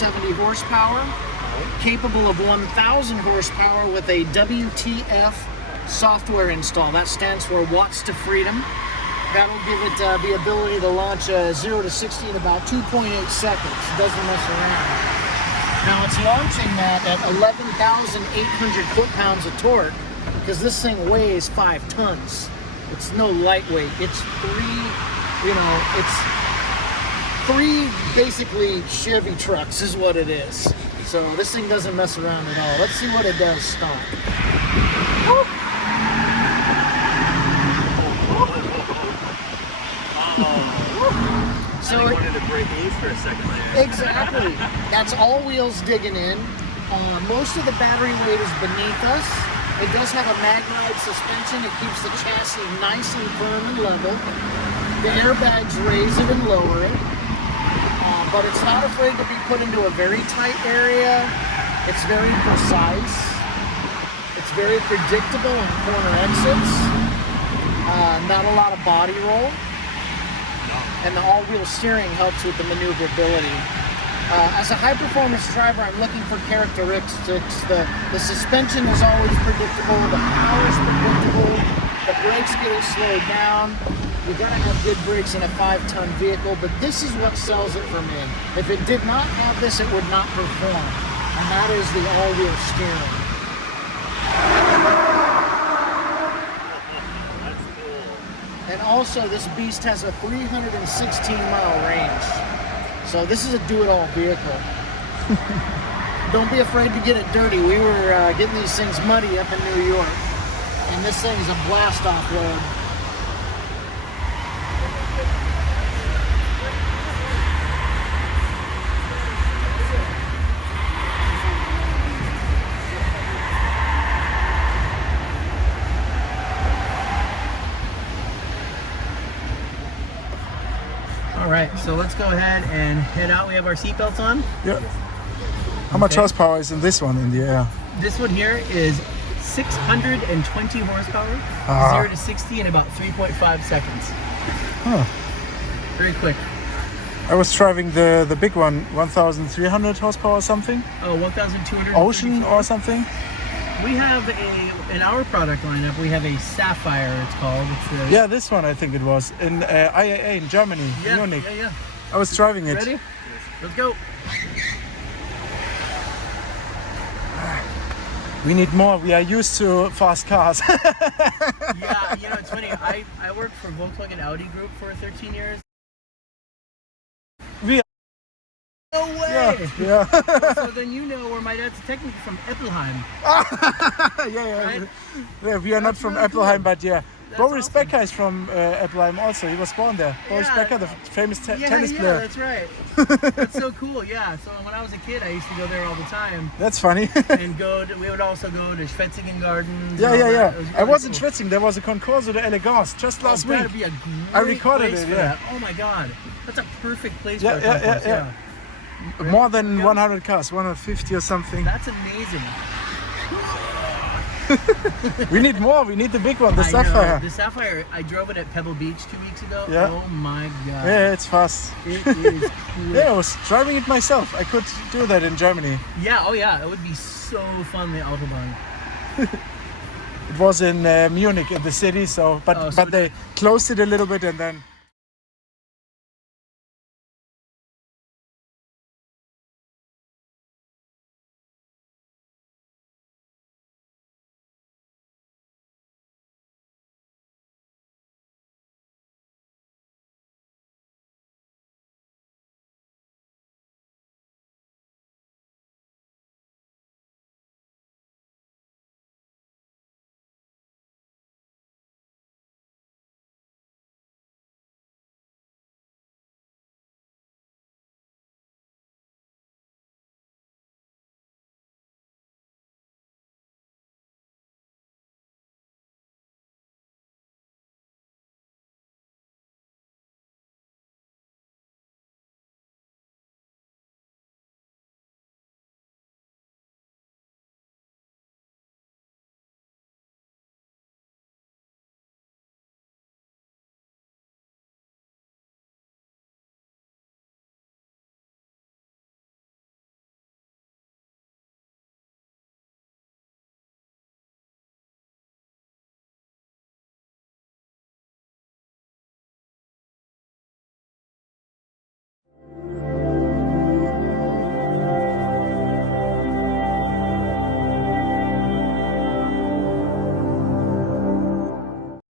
170 horsepower, capable of 1,000 horsepower with a WTF software install. That stands for Watts to Freedom. That'll give it the ability to launch 0 to 60 in about 2.8 seconds. It doesn't mess around. Now it's launching that at 11,800 foot-pounds of torque, because this thing weighs 5 tons. It's no lightweight. It's three basically Chevy trucks is what it is. So this thing doesn't mess around at all. Let's see what it does stop. Woo! So it wanted to break loose for a second there. Exactly. That's all wheels digging in. Most of the battery weight is beneath us. It does have a magnite suspension. It keeps the chassis nice and firm and level. The airbags raise it and lower it. But it's not afraid to be put into a very tight area. It's very precise. It's very predictable in corner exits. Not a lot of body roll. And the all-wheel steering helps with the maneuverability. As a high-performance driver, I'm looking for characteristics. The suspension is always predictable. The power is predictable. The brakes get it slowed down. You gotta have good brakes in a 5-ton vehicle, but this is what sells it for me. If it did not have this, it would not perform. And that is the all-wheel steering. And also, this beast has a 316-mile range. So this is a do-it-all vehicle. Don't be afraid to get it dirty. We were getting these things muddy up in New York. And this thing's a blast off-road. All right, so let's go ahead and head out. We have our seatbelts on. Yeah. How much horsepower is in this one in the air? This one here is 620 horsepower, 0 to 60 in about 3.5 seconds. Huh. Very quick. I was driving the big one, 1,300 horsepower or something. Oh, 1,200. Ocean or something. We have in our product lineup, we have a Sapphire, it's called. It's Yeah, this one I think it was in IAA in Germany, Munich. Yeah. I was driving it. Ready? Let's go. We need more. We are used to fast cars. Yeah, you know, it's funny. I worked for Volkswagen Audi Group for 13 years. No way! Yeah. So then you know where my dad's technically from Eppelheim. Yeah. Right? Yeah, we are not from really Eppelheim, cool. but yeah. That's Boris awesome. Becker is from Eppelheim also. He was born there. Boris Yeah. Becker, the famous tennis Yeah, player. that's right. That's so cool. Yeah. So when I was a kid, I used to go there all the time That's funny. and we would also go to Schwetzingen Gardens. Yeah. and all that. It was I was in cool. Schwetzingen. There was a Concorso de Elegance just last That'd week. be a great I recorded place it, for yeah. that. Oh my god, that's a perfect place Yeah, for a concourse. yeah. More than 100 cars, 150 or something. That's amazing. We need more. We need the big one, the I know. Sapphire. The Sapphire, I drove it at Pebble Beach 2 weeks ago. Yeah. Oh my god. Yeah, it's fast. It is cool. Yeah, I was driving it myself. I could do that in Germany. Yeah, oh yeah, it would be so fun, the Autobahn. It was in Munich, in the city. So, but Oh, so but they closed it a little bit and then.